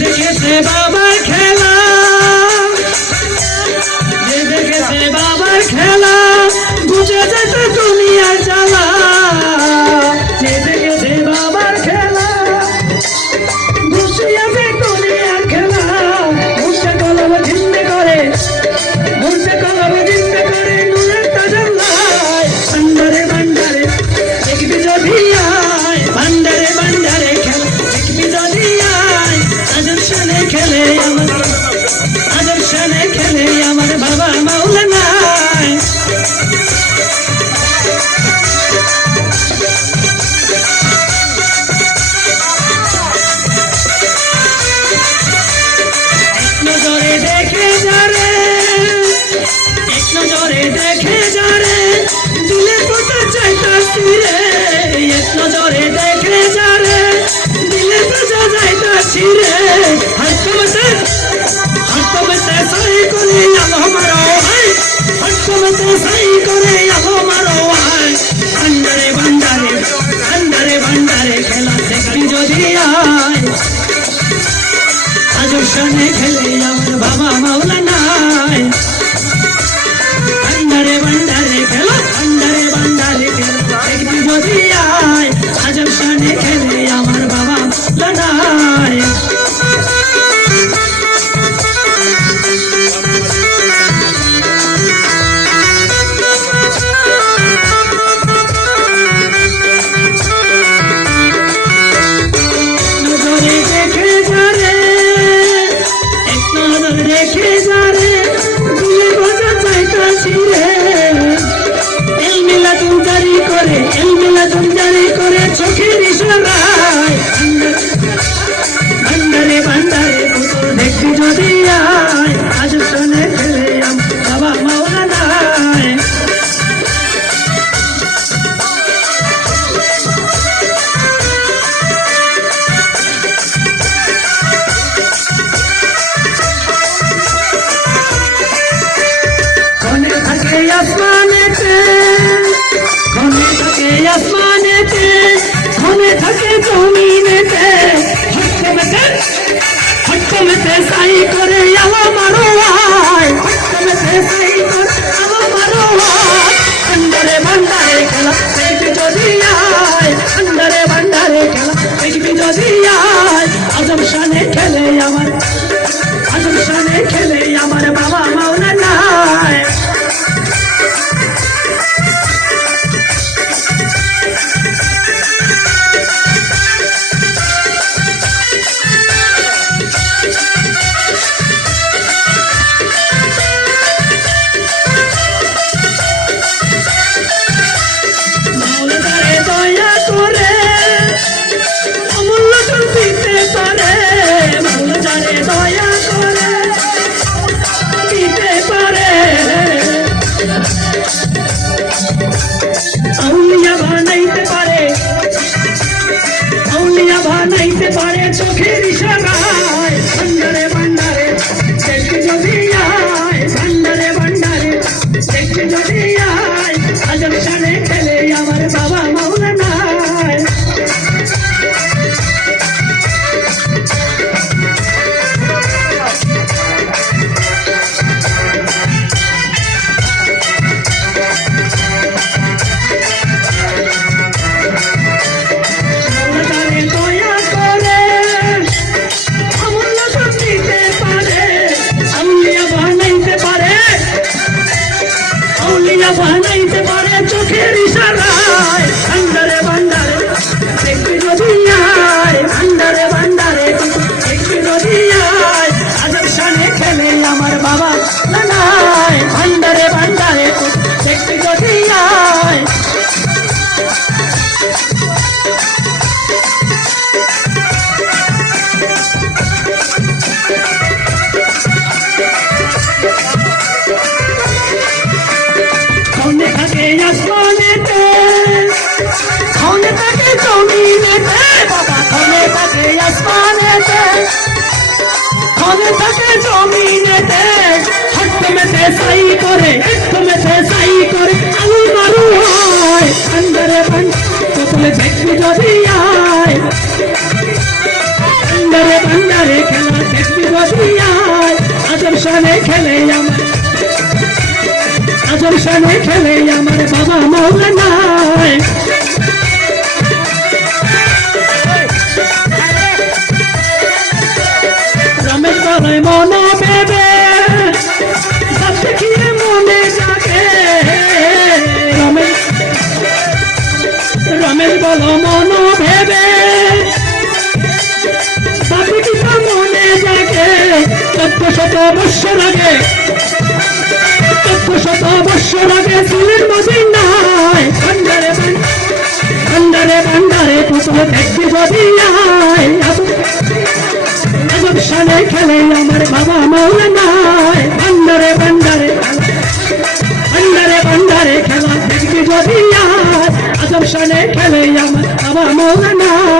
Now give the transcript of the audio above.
দেখেছে বাবার খেলা, যে দেখেছে বাবার খেলা বুঝে যেত দুনিয়ার জ্বালা। যে দেখেছে বাবার খেলা বুঝে যাবে দুনিয়ার খেলা। মুখে কলম জিন্দে করে, মুখে কলম জিন্দে করে নুনের তাজার লাই। ভান্ডারে ভান্ডারে দেখবি যদি আয়, ভান্ডারে ভান্ডারে খেলা দেখবি যদি আয়। আজব শানে খেলে আমার, আজব শানে খেলে আমার বাবা মাওলানা। এক নজরে দেখে যারে, এক নজরে দেখে যারে দিলে পোতা চাইতাছি রে। এক নজরে দেখে যারে দিলে পোতা চাইতাছি রে। হরকমতে সাই করে আলো মারো হাই, হরকমতে সাই করে আলো মারো হাই। ভান্ডারে ভান্ডারে, ভান্ডারে ভান্ডারে খেলা দেখবি যদি আয়। আজব শানে খেলে আমার বাবা মাওলানা। ভান্ডারে ভান্ডারে খেলা, ভান্ডারে ভান্ডারে খেলা দেখবি যদি আয়। আজব শানে খেলে আমার বাবা মাওলানা। দেখে যারে দিলে বোঝা চাইতাছি রে। এল মিলাদুন জারি করে, এল মিলাদুন জারি করে চোখের ইশারায়। ভান্ডারে ভান্ডারে পুতুল দেখবি যদি আয়। আজব শানে খেলে আমার বাবা মাওলানা। আসমানেতে ঘনে থাকে, আসমানেতে ঘনে থাকে জমিনেতে। হরকমতে, হরকমতে সাই করে আলো মারো আয়, হরকমতে সাই করে আলো মারো আয়। ভান্ডারে ভান্ডারে খেলা দেখবি যদি আয়, ভান্ডারে ভান্ডারে খেলা দেখবি যদি আয়। আজব শানে খেলে আমার, আজব শানে খেলে আমার বাবা মাওলানা। বানাইতে পারে চোখের ইশারায়। ভান্ডারে ভান্ডারে দেখবি যদি আয়, ভান্ডারে ভান্ডারে দেখবি যদি আয়। আজব শানে খেলে আমার বাবা মাওলানা। বানাইতে পারে চোখের ইশারায়। ভান্ডারে ভান্ডারে দেখবি যদি আয়, ভান্ডারে ভান্ডারে দেখবি যদি আয়। আজব শানে খেলে আমার বাবা মাওলানা। ভান্ডারে ভান্ডারে দেখবি যদি আয়। ঘনে থাকে আসমানেতে, ঘনে থাকে জমিনেতে বাবা। ঘনে থাকে আসমানেতে, ঘনে থাকে জমিনেতে। হরকমতে সাই করে, হরকমতে সাই করে আলো মারো শানে খেলে আমার বাবা মৌলানায় রমেশ বলে মন ভেবে দেখিয়ে মনে যাকে রমেশ বলো মন ভেবে মনে যাকে 1400 বৎসর আগে 1400 বৎসর আগে ছিলেন মদিনায় ভান্ডারে ভান্ডারে পুতুল দেখবি যদি আয় আজব শানে খেলে আমার বাবা মৌলানায় ভান্ডারে ভান্ডারে খেলা দেখবি যদি আয় আজব শানে খেলে আমার বাবা মৌলানায়